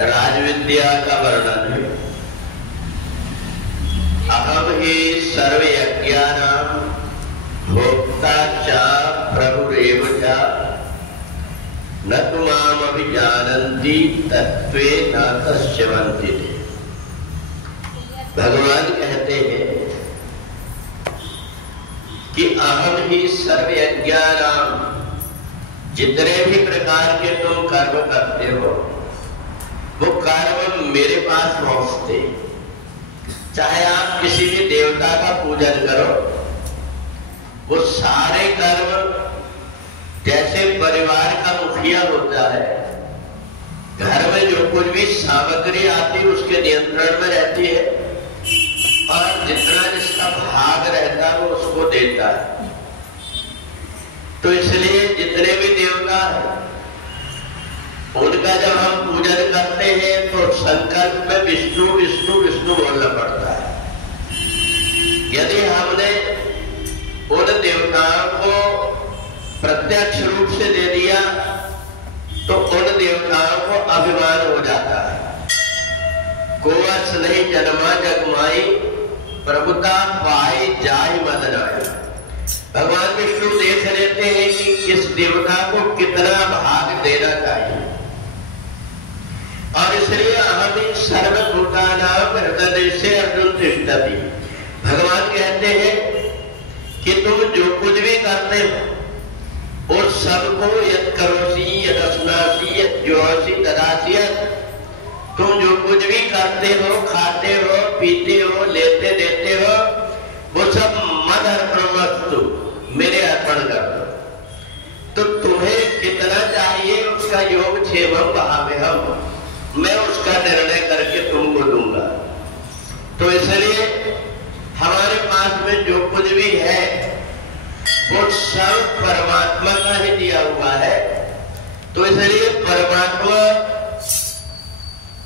राजविद्या का वर्णन है। अहम ही सर्वयज्ञानां भोक्ता च प्रभुरेव च न तु माम् अभिजानन्ति तत्त्वे न तस्य वन्दिते। भगवान कहते हैं कि अहम ही सर्वयज्ञानां, जितने भी प्रकार के तुम कर्म करते हो वो कर्म मेरे पास पहुंचते। चाहे आप किसी भी देवता का पूजन करो, वो सारे कर्म जैसे परिवार का मुखिया होता है, घर में जो कुछ भी सामग्री आती उसके नियंत्रण में रहती है और जितना जिसका भाग रहता है वो उसको देता है। तो इसलिए जितने भी देवता हैं उनका जब हम पूजन करते हैं तो संकल्प में विष्णु विष्णु विष्णु बोलना पड़ता है। यदि हमने उन देवताओं को प्रत्यक्ष रूप से दे दिया तो उन देवताओं को अभिमान हो जाता है। कोवस नहीं जन्मा जगमाई प्रभुता पाई जाय मदनाई। भगवान विष्णु देख लेते हैं कि इस देवता को कितना भाग देना चाहिए और इसलिए अहम सर्वभूतानां हृदय से अर्जुन तिष्ठति। भगवान कहते हैं कि तुम जो कुछ भी करते हो और सबको यत् करोसि यत् अस्नासि यत् जुहोसि ददासि। तुम जो कुछ भी करते हो, खाते हो, पीते हो, लेते देते हो, वो सब मद अर्पणमस्तु, मेरे अर्पण कर दो। तो तुम्हें कितना चाहिए उसका योग क्षेमम वहाम्यहम्, मैं उसका निर्णय करके तुमको दूंगा। तो इसलिए हमारे पास में जो कुछ भी है वो सब परमात्मा का ही दिया हुआ है। तो इसलिए परमात्मा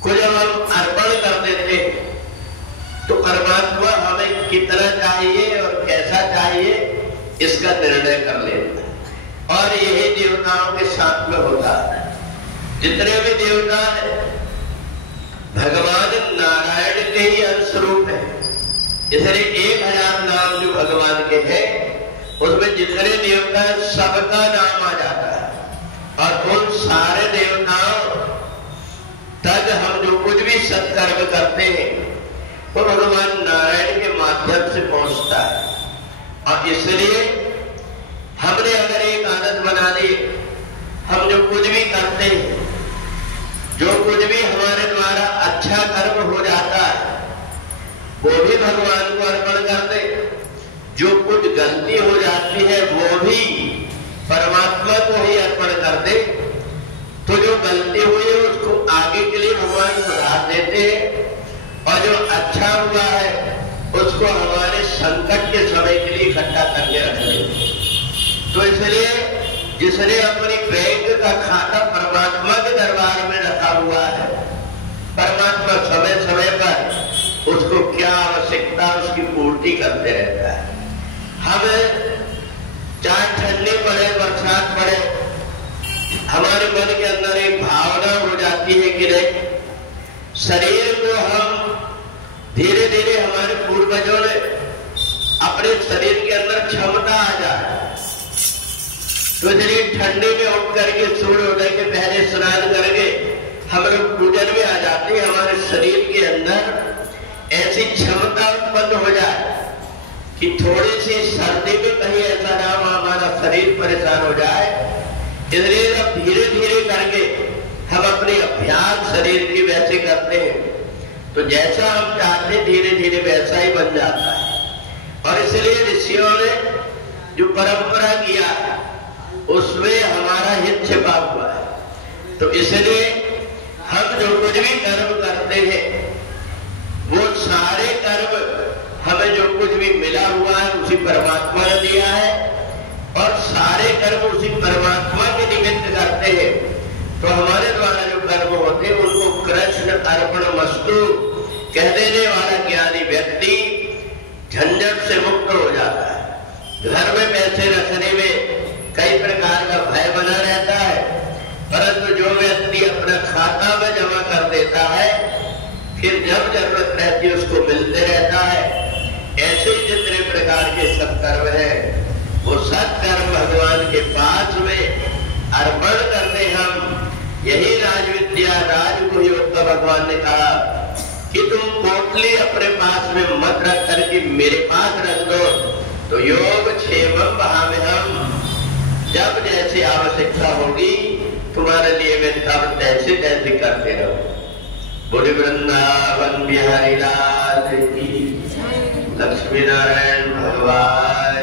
को जब हम अर्पण कर देते हैं तो परमात्मा हमें कितना चाहिए और कैसा चाहिए इसका निर्णय कर लेता है। और यही देवताओं के साथ में होता है। जितने भी देवता हैं भगवान नारायण के ही अंश रूप है। इसलिए 1000 नाम जो भगवान के हैं उसमें जितने देवता सबका नाम आ जाता है और उन सारे देवताओं तक हम जो कुछ भी सत्कर्म करते हैं वो भगवान नारायण के माध्यम से पहुंचता है। और इसलिए हमने अगर एक आदत बना ली, हम जो कुछ भी करते हैं, जो कुछ भी हमारे द्वारा अच्छा कर्म हो जाता है वो भी भगवान को अर्पण कर दे। जो कुछ गलती हो जाती है वो भी परमात्मा को ही अर्पण कर दे। तो जो गलती हुई है उसको आगे के लिए भगवान सुधार देते हैं और जो अच्छा हुआ है उसको हमारे संकट के समय के लिए इकट्ठा करके रख लेते। तो इसलिए जिसने अपनी बैंक का खाता परमात्मा के दरबार में रखा हुआ है, परमात्मा समय समय पर उसको क्या आवश्यकता उसकी पूर्ति करते रहता है। हमें चाहे ठंडी पड़े बरसात पड़े, हमारे मन के अंदर एक भावना हो जाती है कि नहीं, शरीर को हम धीरे धीरे हमारे पूर्वजों ने अपने शरीर के अंदर क्षमता आ जाए तो इसलिए ठंडी में उठ करके सूर्योदय के पहले स्नान करके हम लोग पूजन में आ जाते हैं। हमारे शरीर के अंदर ऐसी क्षमता उत्पन्न हो जाए कि थोड़ी सी सर्दी में कहीं ऐसा ना हमारा शरीर परेशान हो जाए। इसलिए अब धीरे धीरे करके हम अपने अभ्यास शरीर की वैसे करते हैं तो जैसा हम चाहते हैं धीरे धीरे वैसा ही बन जाता है। और इसलिए ऋषियों ने जो परंपरा किया उसमें हमारा हित छिपा हुआ है। तो इसलिए हम जो कुछ भी कर्म करते हैं वो सारे कर्म हमें जो कुछ भी मिला हुआ है उसी परमात्मा ने दिया है और सारे कर्म उसी परमात्मा के निमित्त करते हैं। तो हमारे द्वारा जो कर्म होते हैं उनको कृष्ण अर्पणमस्तु कह देने वाला ज्ञानी व्यक्ति झंझट से मुक्त हो जाता है। घर में पैसे रखने में कई प्रकार का भय बना रहता है, परंतु जो व्यक्ति अपना खाता में जमा कर देता है, फिर जब जरूरत रहती है उसको मिलते रहता है। ऐसे ही जितने प्रकार के सत्कर्म है वो सत्कर्म भगवान के पास में अर्पण करते हम। यही राजविद्या राजगुह्योक्त भगवान ने कहा कि तुम पोटली अपने पास में मत रख करके मेरे पास रख दो, तो योग क्षेमम वहाम्यहम्, जब जैसे आवश्यकता होगी तुम्हारे लिए मैं तब तैसे तैसे करते रहो। बोले वृंदावन बिहारी लाल की, लक्ष्मी नारायण भगवान